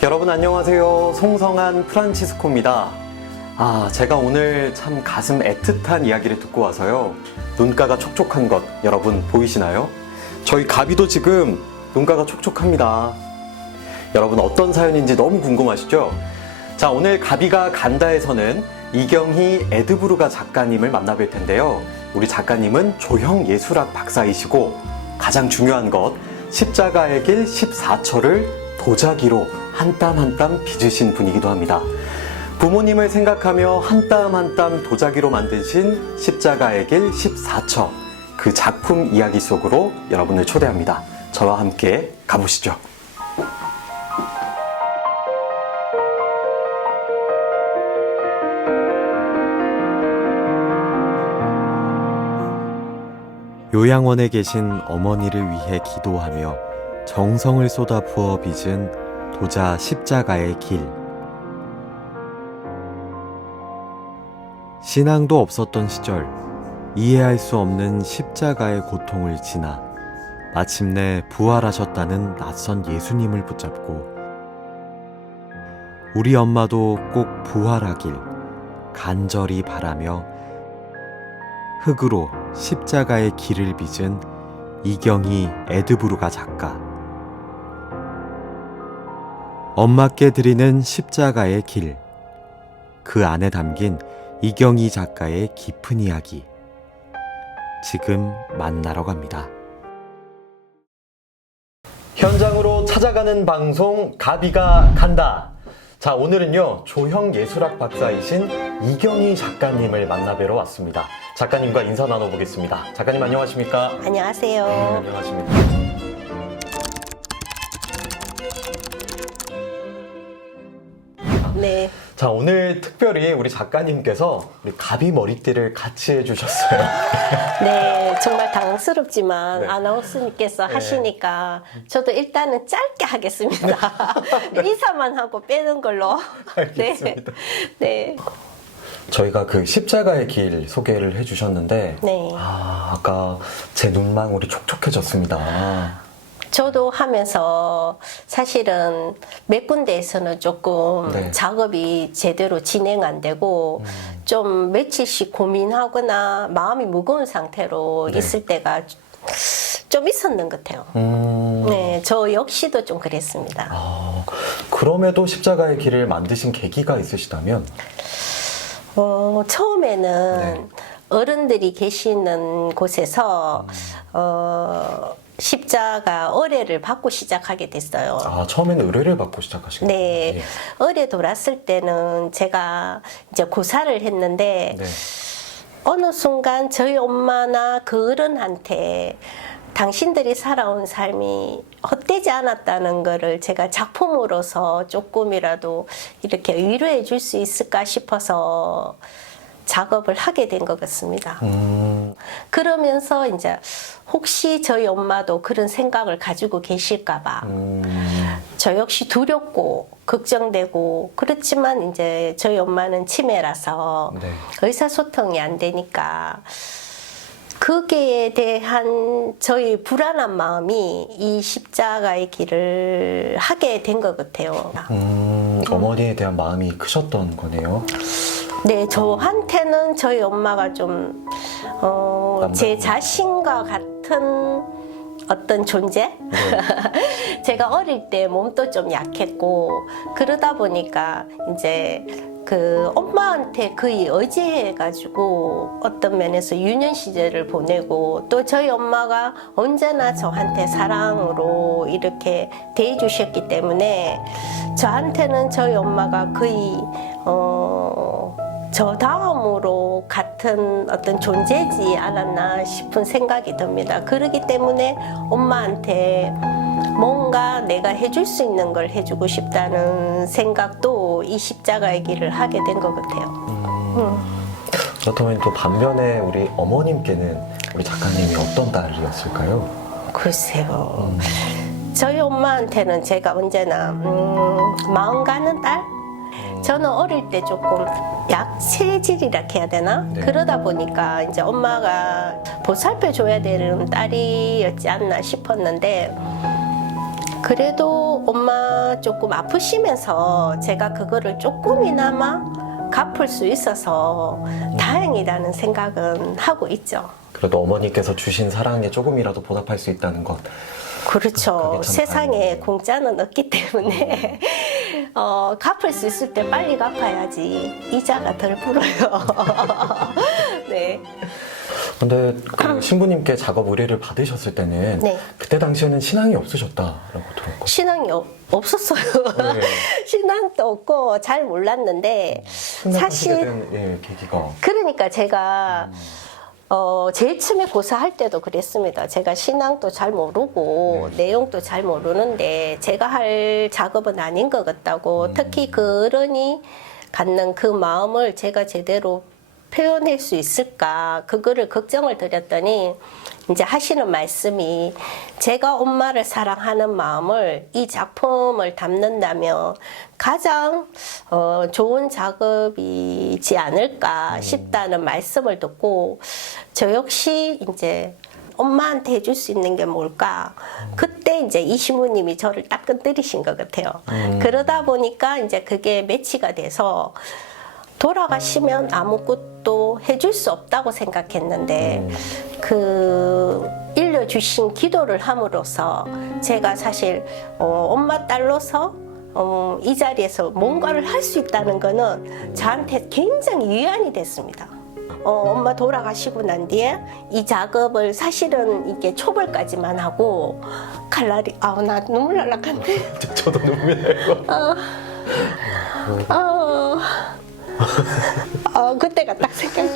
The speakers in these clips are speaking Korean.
여러분 안녕하세요. 송성한 프란치스코입니다. 제가 오늘 참 가슴 애틋한 이야기를 듣고 와서요. 눈가가 촉촉한 것 여러분 보이시나요? 저희 가비도 지금 눈가가 촉촉합니다. 여러분 어떤 사연인지 너무 궁금하시죠? 자, 오늘 가비가 간다에서는 이경희 에드부르가 작가님을 만나뵐 텐데요. 우리 작가님은 조형예술학 박사이시고 가장 중요한 것 십자가의 길 14처를 도자기로 한 땀 한 땀 빚으신 분이기도 합니다. 부모님을 생각하며 한 땀 한 땀 도자기로 만드신 십자가의 길 14처, 그 작품 이야기 속으로 여러분을 초대합니다. 저와 함께 가보시죠. 요양원에 계신 어머니를 위해 기도하며 정성을 쏟아 부어 빚은 도자 십자가의 길. 신앙도 없었던 시절, 이해할 수 없는 십자가의 고통을 지나 마침내 부활하셨다는 낯선 예수님을 붙잡고 우리 엄마도 꼭 부활하길 간절히 바라며 흙으로 십자가의 길을 빚은 이경희 에드부르가 작가. 엄마께 드리는 십자가의 길. 그 안에 담긴 이경희 작가의 깊은 이야기. 지금 만나러 갑니다. 현장으로 찾아가는 방송 가비가 간다. 자, 오늘은요 조형예술학 박사이신 이경희 작가님을 만나뵈러 왔습니다. 작가님과 인사 나눠보겠습니다. 작가님 안녕하십니까? 안녕하세요. 안녕하십니까? 네. 자, 오늘 특별히 우리 작가님께서 우리 가비 머리띠를 같이 해주셨어요. 네, 정말 당황스럽지만 네. 아나운서님께서 네. 하시니까 저도 일단은 짧게 하겠습니다. 인사만 하고 빼는 걸로. 알겠습니다. 네. 저희가 그 십자가의 길 소개를 해주셨는데 네. 아까 제 눈망울이 촉촉해졌습니다. 저도 하면서 사실은 몇 군데에서는 조금 네. 작업이 제대로 진행 안 되고 좀 며칠씩 고민하거나 마음이 무거운 상태로 네. 있을 때가 좀 있었는 것 같아요. 네, 저 역시도 좀 그랬습니다. 그럼에도 십자가의 길을 만드신 계기가 있으시다면? 처음에는 네. 어른들이 계시는 곳에서 십자가 의뢰를 받고 시작하게 됐어요. 처음에는 의뢰를 받고 시작하신 거예요? 네, 의뢰 돌았을 때는 제가 이제 고사를 했는데 네. 어느 순간 저희 엄마나 그 어른한테 당신들이 살아온 삶이 헛되지 않았다는 거를 제가 작품으로서 조금이라도 이렇게 위로해 줄 수 있을까 싶어서 작업을 하게 된 것 같습니다. 그러면서 이제 혹시 저희 엄마도 그런 생각을 가지고 계실까봐 저 역시 두렵고 걱정되고 그렇지만 이제 저희 엄마는 치매라서 네. 의사소통이 안 되니까 거기에 대한 저희 불안한 마음이 이 십자가의 길을 하게 된 것 같아요. 어머니에 대한 마음이 크셨던 거네요. 네, 저한테는 저희 엄마가 좀, 제 자신과 같은 어떤 존재? 네. 제가 어릴 때 몸도 좀 약했고, 그러다 보니까 이제 그 엄마한테 거의 의지해가지고 어떤 면에서 유년 시절을 보내고 또 저희 엄마가 언제나 저한테 사랑으로 이렇게 대해주셨기 때문에 저한테는 저희 엄마가 거의 저 다음으로 같은 어떤 존재지 않았나 싶은 생각이 듭니다. 그렇기 때문에 엄마한테 뭔가 내가 해줄 수 있는 걸 해주고 싶다는 생각도 이 십자가의 길을 하게 된 것 같아요. 그렇다면 또 반면에 우리 어머님께는 우리 작가님이 어떤 딸이었을까요? 글쎄요. 저희 엄마한테는 제가 언제나 마음 가는 딸? 저는 어릴 때 조금 약체질이라 해야 되나? 네. 그러다 보니까 이제 엄마가 보살펴 줘야 되는 딸이었지 않나 싶었는데 그래도 엄마 조금 아프시면서 제가 그거를 조금이나마 갚을 수 있어서 다행이라는 생각은 하고 있죠. 그래도 어머니께서 주신 사랑에 조금이라도 보답할 수 있다는 것. 그렇죠. 그게 참 세상에 다행이네요. 공짜는 없기 때문에 갚을 수 있을 때 빨리 갚아야지 이자가 덜 불어요. 네. 근데 그 신부님께 작업 의뢰를 받으셨을 때는 네. 그때 당시에는 신앙이 없으셨다라고 들었고. 신앙이 없었어요. 네. 신앙도 없고 잘 몰랐는데 생각하시게 사실 된 예, 계기가. 그러니까 제가 제일 처음에 고사할 때도 그랬습니다. 제가 신앙도 잘 모르고 내용도 잘 모르는데 제가 할 작업은 아닌 것 같다고 특히 그 어른이 갖는 그 마음을 제가 제대로 표현할 수 있을까 그거를 걱정을 드렸더니 이제 하시는 말씀이 제가 엄마를 사랑하는 마음을 이 작품을 담는다면 가장 좋은 작업이지 않을까 싶다는 말씀을 듣고 저 역시 이제 엄마한테 해줄 수 있는 게 뭘까? 그때 이제 이 신부님이 저를 딱 건드리신 것 같아요. 그러다 보니까 이제 그게 매치가 돼서 돌아가시면 아무것도 해줄 수 없다고 생각했는데 그 일러주신 기도를 함으로써 제가 사실 엄마 딸로서 이 자리에서 뭔가를 할 수 있다는 거는 저한테 굉장히 위안이 됐습니다. 엄마 돌아가시고 난 뒤에 이 작업을 사실은 이게 초벌까지만 하고 칼날이 나 눈물 날라간데. 저도 눈물 나요. 그때가 딱 생각이.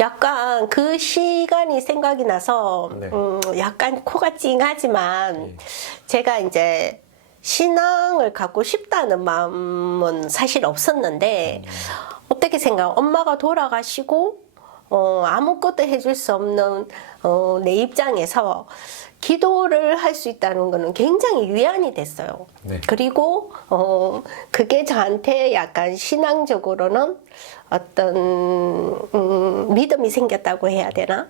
약간 그 시간이 생각이 나서 네. 약간 코가 찡하지만 제가 이제 신앙을 갖고 싶다는 마음은 사실 없었는데 어떻게 생각? 엄마가 돌아가시고 아무것도 해줄 수 없는 내 입장에서 기도를 할 수 있다는 거는 굉장히 위안이 됐어요. 네. 그리고 그게 저한테 약간 신앙적으로는 어떤 믿음이 생겼다고 해야 되나?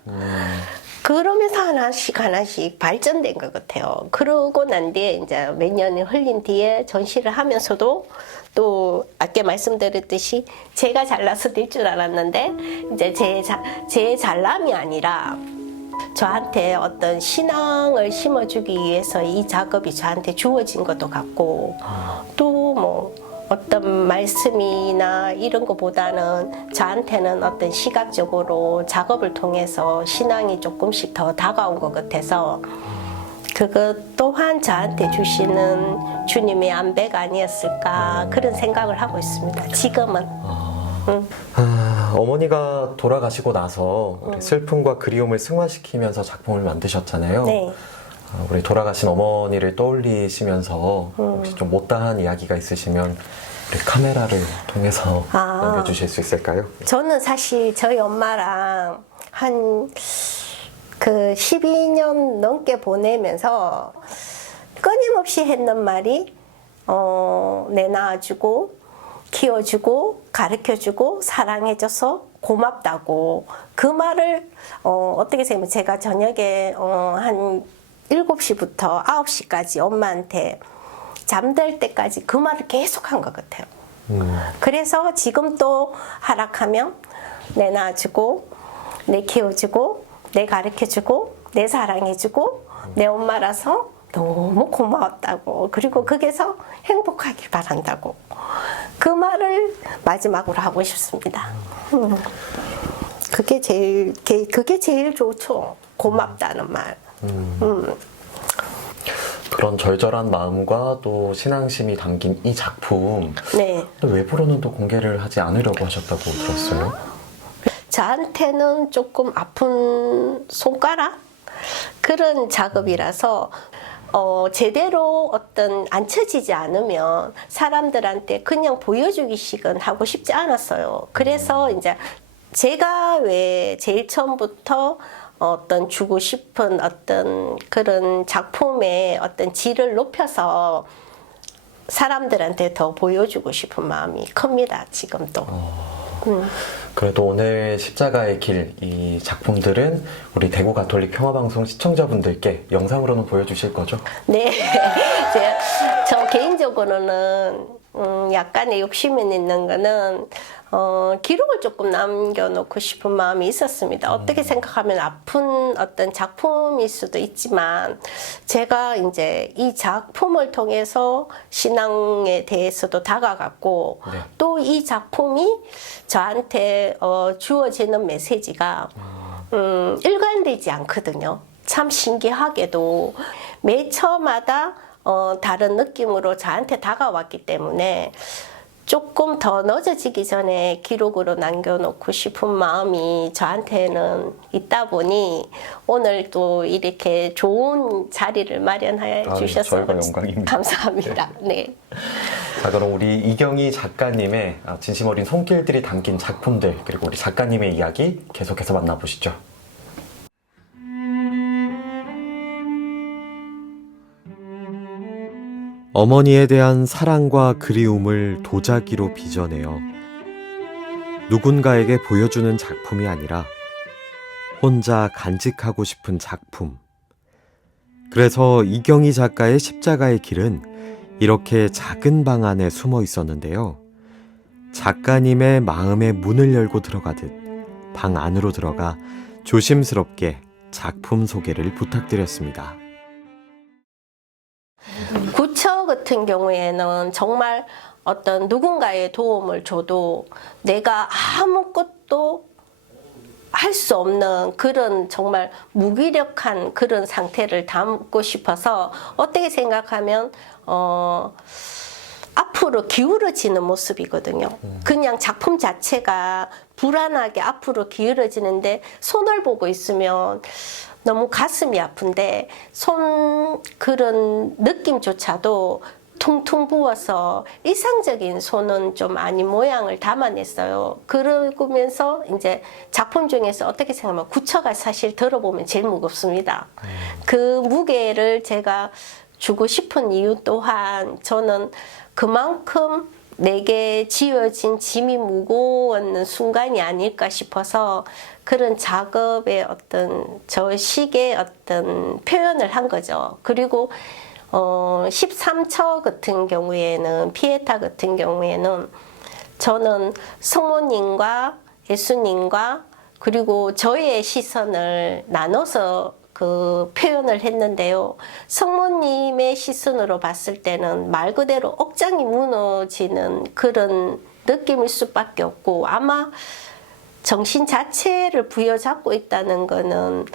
그러면서 하나씩 발전된 것 같아요. 그러고 난 뒤에 이제 몇 년이 흘린 뒤에 전시를 하면서도 또 아까 말씀드렸듯이 제가 잘나서 될 줄 알았는데 이제 제 잘남이 아니라 저한테 어떤 신앙을 심어주기 위해서 이 작업이 저한테 주어진 것도 같고 또 뭐 어떤 말씀이나 이런 것보다는 저한테는 어떤 시각적으로 작업을 통해서 신앙이 조금씩 더 다가온 것 같아서 그것 또한 저한테 주시는 주님의 안배가 아니었을까 그런 생각을 하고 있습니다. 지금은. 어머니가 돌아가시고 나서 우리 슬픔과 그리움을 승화시키면서 작품을 만드셨잖아요. 네. 우리 돌아가신 어머니를 떠올리시면서 혹시 좀 못다한 이야기가 있으시면 우리 카메라를 통해서 남겨주실 수 있을까요? 저는 사실 저희 엄마랑 한 그 12년 넘게 보내면서 끊임없이 했는 말이 내 낳아주고 키워주고 가르쳐주고 사랑해줘서 고맙다고 그 말을 어떻게 생각하면 제가 저녁에 한 7시부터 9시까지 엄마한테 잠들 때까지 그 말을 계속 한 것 같아요. 그래서 지금 또 하락하면 내 낳아주고 내 키워주고 내 가르쳐주고 내 사랑해주고 내 엄마라서 너무 고마웠다고 그리고 거기서 행복하길 바란다고 그 말을 마지막으로 하고 싶습니다. 그게 제일 좋죠. 고맙다는 말. 그런 절절한 마음과 또 신앙심이 담긴 이 작품, 네. 외부로는 또 공개를 하지 않으려고 하셨다고 들었어요. 저한테는 조금 아픈 손가락 그런 작업이라서 제대로 안 쳐지지 않으면 사람들한테 그냥 보여주기식은 하고 싶지 않았어요. 그래서 이제 제가 왜 제일 처음부터 주고 싶은 그런 작품의 질을 높여서 사람들한테 더 보여주고 싶은 마음이 큽니다, 지금도. 그래도 오늘 십자가의 길, 이 작품들은 우리 대구 가톨릭 평화방송 시청자분들께 영상으로는 보여주실 거죠? 네. 저 개인적으로는 약간의 욕심이 있는 거는 기록을 조금 남겨놓고 싶은 마음이 있었습니다. 어떻게 생각하면 아픈 작품일 수도 있지만 제가 이제 이 작품을 통해서 신앙에 대해서도 다가갔고 네. 또 이 작품이 저한테 주어지는 메시지가 일관되지 않거든요. 참 신기하게도 매 처마다 다른 느낌으로 저한테 다가왔기 때문에 조금 더 늦어지기 전에 기록으로 남겨놓고 싶은 마음이 저한테는 있다 보니 오늘 또 이렇게 좋은 자리를 마련해 주셔서 저희가 영광입니다. 감사합니다. 네. 자, 그럼 우리 이경희 작가님의 진심 어린 손길들이 담긴 작품들, 그리고 우리 작가님의 이야기 계속해서 만나보시죠. 어머니에 대한 사랑과 그리움을 도자기로 빚어내어 누군가에게 보여주는 작품이 아니라 혼자 간직하고 싶은 작품. 그래서 이경희 작가의 십자가의 길은 이렇게 작은 방 안에 숨어 있었는데요. 작가님의 마음의 문을 열고 들어가듯 방 안으로 들어가 조심스럽게 작품 소개를 부탁드렸습니다. 구처 같은 경우에는 정말 누군가의 도움을 줘도 내가 아무것도 할 수 없는 그런 정말 무기력한 그런 상태를 담고 싶어서 어떻게 생각하면 앞으로 기울어지는 모습이거든요. 그냥 작품 자체가 불안하게 앞으로 기울어지는데 손을 보고 있으면 너무 가슴이 아픈데 그런 느낌조차도 퉁퉁 부어서 이상적인 손은 좀 아닌 모양을 담아냈어요. 그러면서 이제 작품 중에서 어떻게 생각하면 구처가 사실 들어보면 제일 무겁습니다. 그 무게를 제가 주고 싶은 이유 또한 저는 그만큼 내게 지어진 짐이 무거웠는 순간이 아닐까 싶어서 그런 작업의 저식의 표현을 한 거죠. 그리고 13처 같은 경우에는 피에타 같은 경우에는 저는 성모님과 예수님과 그리고 저의 시선을 나눠서 그 표현을 했는데요. 성모님의 시선으로 봤을 때는 말 그대로 억장이 무너지는 그런 느낌일 수밖에 없고 아마 정신 자체를 부여잡고 있다는 거는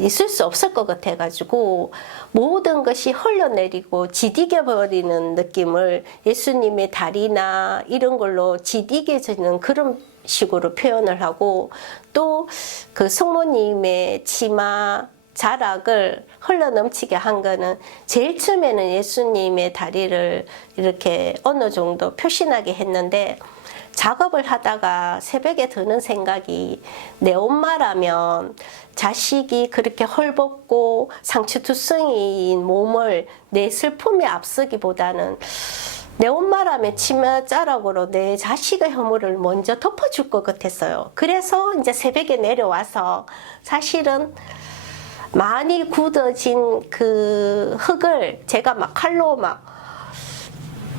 있을 수 없을 것 같아가지고 모든 것이 흘러내리고 지디겨버리는 느낌을 예수님의 다리나 이런 걸로 지디겨지는 그런 식으로 표현을 하고 또 그 성모님의 치마 자락을 흘러넘치게 한 거는 제일 처음에는 예수님의 다리를 이렇게 어느 정도 표시나게 했는데 작업을 하다가 새벽에 드는 생각이 내 엄마라면 자식이 그렇게 헐벗고 상처투성이인 몸을 내 슬픔에 앞서기보다는 내 엄마라면 치마 자락으로 내 자식의 허물을 먼저 덮어줄 것 같았어요. 그래서 이제 새벽에 내려와서 사실은 많이 굳어진 그 흙을 제가 막 칼로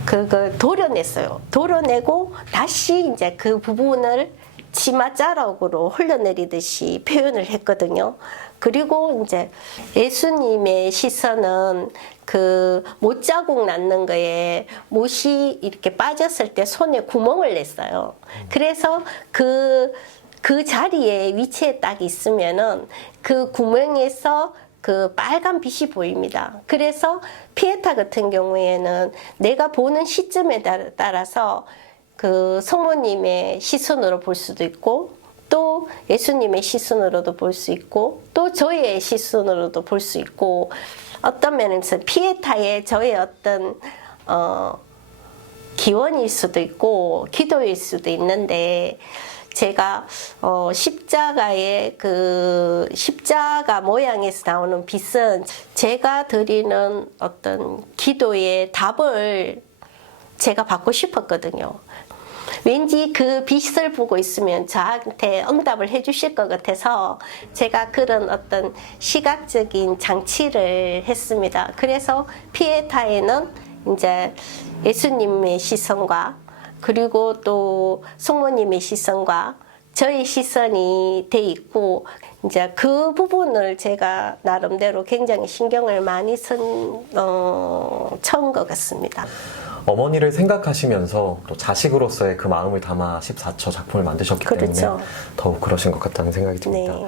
그걸 도려냈어요. 도려내고 다시 이제 그 부분을 치마 자락으로 흘러내리듯이 표현을 했거든요. 그리고 이제 예수님의 시선은 그 못자국 낳는 거에 못이 이렇게 빠졌을 때 손에 구멍을 냈어요. 그래서 그 자리에 위치에 딱 있으면은 그 구멍에서 그 빨간 빛이 보입니다. 그래서 피에타 같은 경우에는 내가 보는 시점에 따라서 그 성모님의 시선으로 볼 수도 있고 또 예수님의 시선으로도 볼 수 있고 또 저의 시선으로도 볼 수 있고 어떤 면에서 피에타의 저의 어떤 기원일 수도 있고 기도일 수도 있는데 제가 십자가의 그 십자가 모양에서 나오는 빛은 제가 드리는 어떤 기도의 답을 제가 받고 싶었거든요. 왠지 그 빛을 보고 있으면 저한테 응답을 해주실 것 같아서 제가 그런 어떤 시각적인 장치를 했습니다. 그래서 피에타에는 이제 예수님의 시선과 그리고 또 성모님의 시선과 저의 시선이 돼 있고 이제 그 부분을 제가 나름대로 굉장히 신경을 많이 쓴 처음 것 같습니다. 어머니를 생각하시면서 또 자식으로서의 그 마음을 담아 14처 작품을 만드셨기 그렇죠. 때문에 더욱 그러신 것 같다는 생각이 듭니다. 네.